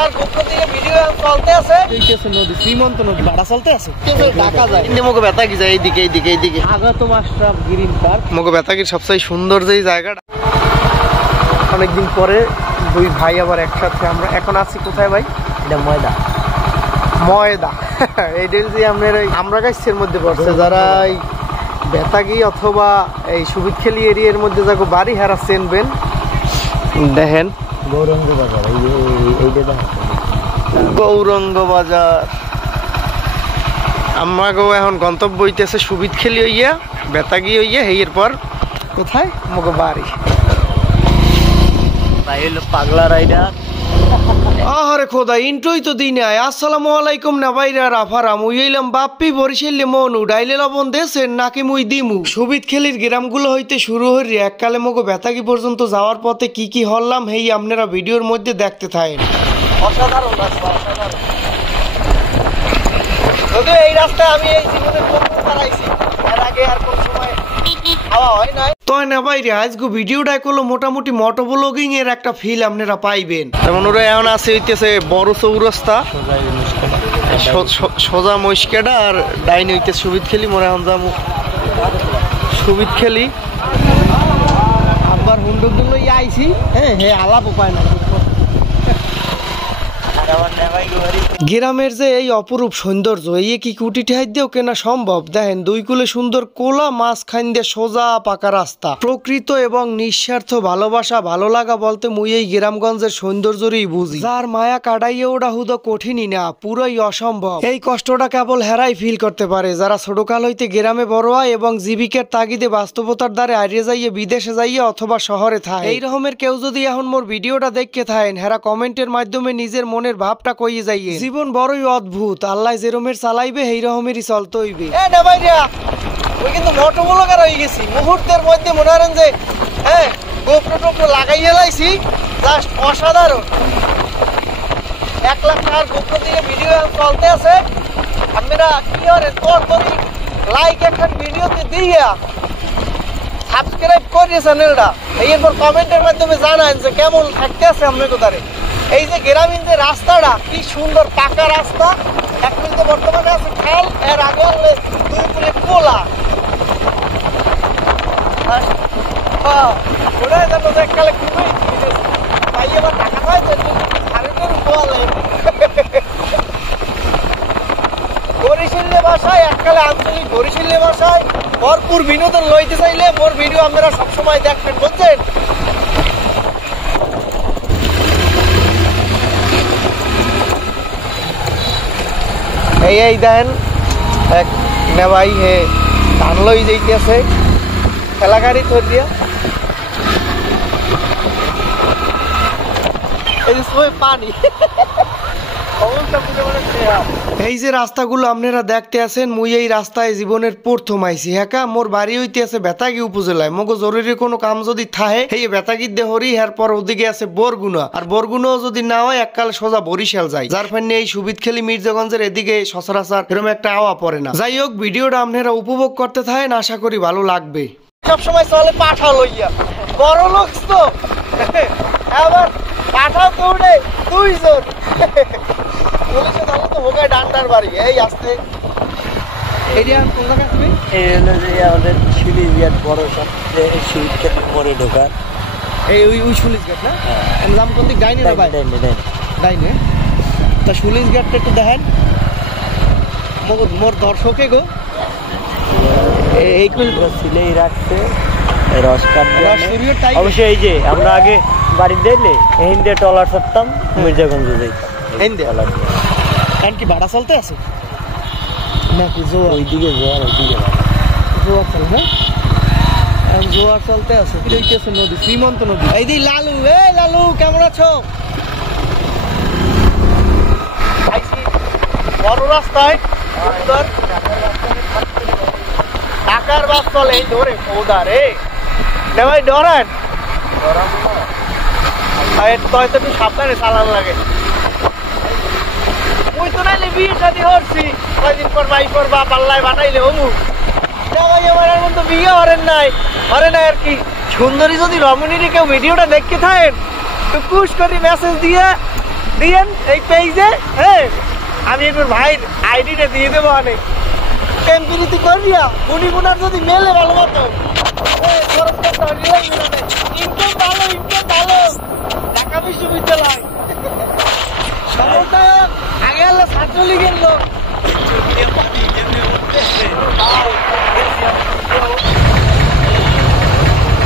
টাকার গোপ্র দিয়ে ভিডিও চলতে আছে এইতেছে নদী শ্রীমন্ত নদী ভাড়া চলতে আছে ঢাকা যায় কিন্তু মোকে বেতাগি যায় এইদিকে এইদিকে এইদিকে আগা তো মাশরাফ গ্রিন পার্ক মোকে বেতাগির সবচেয়ে সুন্দর যেই জায়গাটা অনেকদিন পরে দুই ভাই আবার একসাথে আমরা এখন আছি কোথায় ভাই এটা ময়দা ময়দা এই ডেল যে আমরা গাছের মধ্যে পড়ছে যারা এই বেতাগি অথবা এই সুবিদখালী এরিয়ার মধ্যে যাকে বাড়ি হারা চেনবেন দেখেন গৌরঙ্গ বাজার এইটা গৌরঙ্গ বাজার আমাকেও এখন গন্তব্য হইতেছে সুবিদখালী হইয়া বেতাগি হইয়া এরপর কোথায় মগো বাড়ি ভাই হলো পাগলা রাইডার আরে খোদা ইন্ট্রোই তো দিই নাই আসসালামু আলাইকুম না ভাইরা রাফারা মুই এলাম বাপ্পি বরিশালে মন উড়াইলে লবণ দেশের নাকি মুই দিমু সুবিদখালীর গ্রামগুলো হইতে শুরু হইরে এককালে মগো বেতাগি পর্যন্ত যাওয়ার পথে কি কি হল্লাম হেই আপনারা ভিডিওর মধ্যে দেখতে থাকেন অসাধারণ রাস্তা অসাধারণ যদিও এই রাস্তায় আমি এই জীবনে প্রথম চালাইছি এর আগে আর কোন সময় হাওয়া হয় নাই তয় না ভাইরে আজকে ভিডিওটা করলো মোটামুটি মোটো ব্লগিং এর একটা ফিল আপনারা পাইবেন যেমন ওরা এখন আছে হইতেছে বড় চৌরাস্তা সোজা মহিষকাটা আর ডাইন হইতে সুবিদখালী মোরা এখন যাবো সুবিদখালী আবার হুন্ডুক দিল আইছি হ্যাঁ হে আলাপ উপায় না গ্রামের যে এই অপরূপ সৌন্দর্য এই কি কুটি ঠাই দিয়েও কেনা সম্ভব দেখেন দুই কুলে সুন্দর কোলা মাছ খাইন দিয়ে সোজা পাকা রাস্তা প্রকৃত এবং নিঃস্বার্থ ভালোবাসা ভালো লাগা বলতে মুই এই গ্রামগঞ্জের সৌন্দর্যই বুঝি যার মায়া কাটাইয়ে ওটা হুদো কঠিনই না পুরোই অসম্ভব এই কষ্টটা কেবল হেরাই ফিল করতে পারে যারা ছোটকাল হইতে গ্রামে বড় হয় এবং জীবিকার তাগিদে বাস্তবতার দ্বারে আড়িয়ে যাইয়ে বিদেশে যাইয়ে অথবা শহরে থাকে এই রকমের কেউ যদি এখন মোর ভিডিওটা দেখতে থাকেন হেরা কমেন্টের মাধ্যমে নিজের মনের ভাবটা কইয়ে যাইয়ে জীবন বড়ই অদ্ভুত আল্লাহ যেরমের চালাইবে এই রকমেরই চলতে হইবে ওই কিন্তু মোটো ব্লগার হয়ে গেছি মুহূর্তের মধ্যে মনে করেন যে হ্যাঁ গোপ্র টোপ্র লাগাইয়ে লাইছি জাস্ট অসাধারণ 1 লাখ টাকার গোপ্র দিয়ে ভিডিও চলতে আছে আপনারা কি করেন তরতরি লাইক একটা ভিডিওতে দিয়া সাবস্ক্রাইব করিয়ে চ্যানেলটা এরপর কমেন্টের মাধ্যমে জানান যে কেমন থাকতে আছে আপনার কোথায় এই যে গ্রামীণ যে রাস্তাটা কি সুন্দর পাকা রাস্তা এক মিনিটে বর্তমানে আছে খাল এর আগে দুই কুলে কোলা ওটাই জানো যে এককালে খুবই তাই এবার টাকা পাই তো সারেটের বলে বরিশালী ভাষায় এককালে আঞ্চলিক বরিশালী ভাষায় ভরপুর বিনোদন লইতে চাইলে মোর ভিডিও আপনারা সবসময় দেখবেন বুঝছেন এই দেন এক নেবাই হে ধান লই যাইতেছে ঠেলা গাড়ি ধর দিয়া পানি এই যে রাস্তাগুলো আপনারা দেখতে আছেন মুই এই রাস্তায় জীবনের প্রথম আইছি হ্যাঁ মোর বাড়ি হইতে আছে বেতাগি উপজেলায় মগো জরুরি কোনো কাম যদি থাকে এই বেতাগির দেহরি এরপর ওদিকে আছে বরগুনা আর বরগুনাও যদি না হয় এককালে সোজা বরিশাল যায় যার ফলে এই সুবিদখালী মির্জাগঞ্জের এদিকে সচরাচর এরকম একটা আওয়া পড়ে না যাই হোক ভিডিওটা আপনারা উপভোগ করতে থাকেন আশা করি ভালো লাগবে সবসময় চলে পাঠা লইয়া বড় লোক তো আবার পাঠা দৌড়ে দুইজন পুলিশে ধরলে তো হোগায় ডান্ডার বাড়ি এই আসতে আমাদের সুলিশ গেট বড় সব সুইচ গেট পরে ঢোকার এই ওই সুলিশ গেট না নাম কোন দিক ডাইনে না ভাই ডাইনে তা সুলিশ গেটটা একটু দেখেন মোর দর্শকে গো এইগুলো সিলেই রাখছে রস কাটবে অবশ্যই এই যে আমরা আগে বাড়ি দিলে হিন্দে টলার করতাম মির্জাগঞ্জ যাই হিন্দে এখন কি ভাড়া চলতে আছে নাকি জোয়ার ওইদিকে জোয়ার ওইদিকে জোয়ার চলে হ্যাঁ এখন জোয়ার চলতে আছে নদী শ্রীমন্ত নদী এই দি লালু লালু কেমন আছো বড় রাস্তায় ঢাকার বাস চলে এই ধরে ওদা রে ভাই ডরান তো একটু সাবধানে চালান লাগে ওই তো নাইলে বিয়ে শাদী হচ্ছি কয়দিন পর বাই করবা পাল্লায় বানাইলে অমুক ভাই আমার এমন তো বিয়ে হরেন নাই আর কি সুন্দরী যদি রমণীর কেউ ভিডিওটা দেখতে থাকেন তো পুশ করে মেসেজ দিয়ে দিয়েন এই পেজে, হ্যাঁ আমি একবার ভাইয়ের আইডিটা দিয়ে দেবো। অনেক এমপিরিতি করিয়া মুনিমুনার যদি মেলে ভালো মতো ইনকাম ভালো, ইনকাম ভালো। ঢাকা বিশ্ববিদ্যালয় সমন্বয়ক আগে হলো ছাত্রলীগের লোক।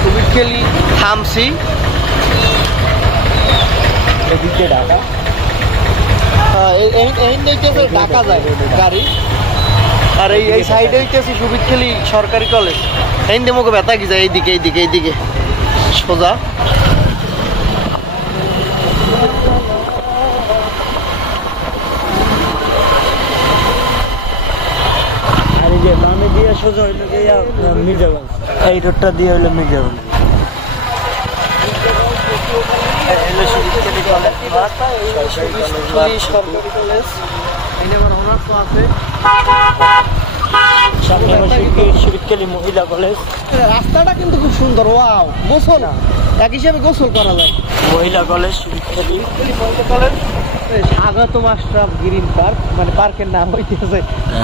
সুবিধকেলি থামছি, এদিকে ঢাকা, ঢাকা যায় গাড়ি। আর এই সাইডে হইতেছি সুবিধখালি সরকারি কলেজ। এই মুখে ব্যথা কি যায় এইদিকে এইদিকে এইদিকে সোজা। আর এই যে বামে দিয়ে সোজা হইলো মির্জাগঞ্জ, এই রোডটা দিয়ে হইলো মির্জাগঞ্জ। সরকারি কলেজ, মহিলা কলেজ। রাস্তাটা কিন্তু খুব সুন্দর, ওয়াও। গোসল এক হিসেবে গোসল করা যায়। মহিলা কলেজ, স্বাগতম আশরাফ গ্রিন পার্ক, মানে পার্কের নাম হইতেছে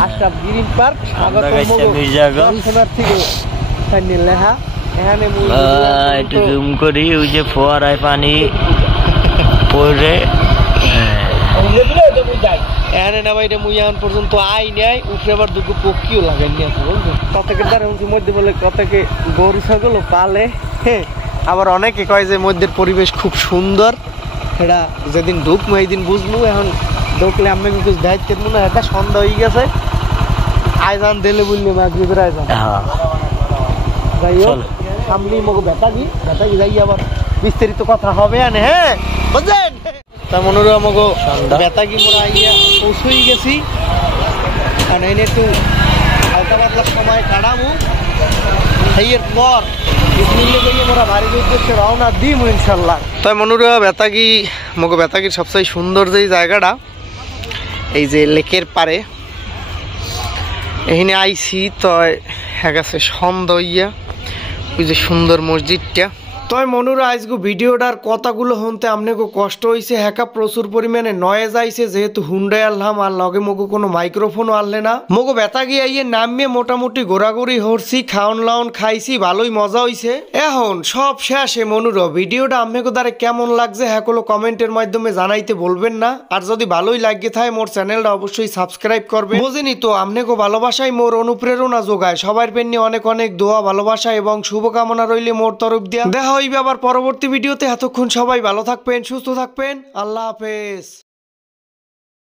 আশরাফ গ্রিন পার্ক। শরণার্থী লেখা এখানে একটু জুম করি, ওই যে ফোয়ারায় পানি পড়ে এখানে না বাইরে মুই এখন পর্যন্ত আই নাই। উপরে আবার দুটো পক্ষীও লাগাই নিয়ে আছে বুঝছো। কতকে দ্বারা মধ্যে বলে কতকে গরু ছাগল পালে, হ্যাঁ। আবার অনেকে কয় যে মধ্যের পরিবেশ খুব সুন্দর। সেটা যেদিন ঢুকবো এই দিন বুঝবো। এখন ঢুকলে আমি কিছু দায়িত্ব মনে হয় একটা সন্ধ্যা হয়ে গেছে। আইজান দিলে বললে মাগরিবের আইজান। যাই হোক সামনে মগো বেতাগি যাই আবার বিস্তারিত কথা হবে। আনে হ্যাঁ বুঝলেন। তার মনোরম আমাকে বেতাগি মোরা আইয়া পৌঁছই গেছি। কারণ এনে একটু হালকা পাতলা সময় কাটাবো। এর পর মোরা বাড়ির উদ্দেশ্যে রওনা দিই ইনশাল্লাহ। তাই মনোরম বেতাগি মগো বেতাগির সবচেয়ে সুন্দর যে জায়গাটা এই যে লেকের পারে এখানে আইছি। তো হ্যাঁ গেছে সন্ধ্যা হইয়া ওই যে সুন্দর মসজিদটা। তয় মনুরা আজগু ভিডিওটার কথাগুলো শুনতে আপনাকে কষ্ট হয়েছে। হ্যাঁ প্রচুর পরিমাণে নয়েজ আইছে, যেহেতু হুন্ডাই আনলাম আর লগে মগো কোনো মাইক্রোফোনও আনলে না। মগো ব্যথা গিয়ে আইয়ে নামিয়ে মোটামুটি ঘোরাঘুরি হরছি, খাওন লাউন খাইছি, ভালোই মজা হইছে। এখন সব শেষে মনুরা ভিডিওটা আপনাকে দ্বারা কেমন লাগছে হ্যাঁ কোনো কমেন্টের মাধ্যমে জানাইতে বলবেন না। আর যদি ভালোই লাগে থাকে মোর চ্যানেলটা অবশ্যই সাবস্ক্রাইব করবে। বুঝিনি তো আপনাকে ভালোবাসাই মোর অনুপ্রেরণা যোগায়। সবার পেন্নি অনেক অনেক দোয়া, ভালোবাসা এবং শুভকামনা রইলে মোর তরফ দিয়া। দেখা হইবে আবার পরবর্তী ভিডিওতে। এতক্ষণ সবাই ভালো থাকবেন, সুস্থ থাকবেন। আল্লাহ হাফেজ।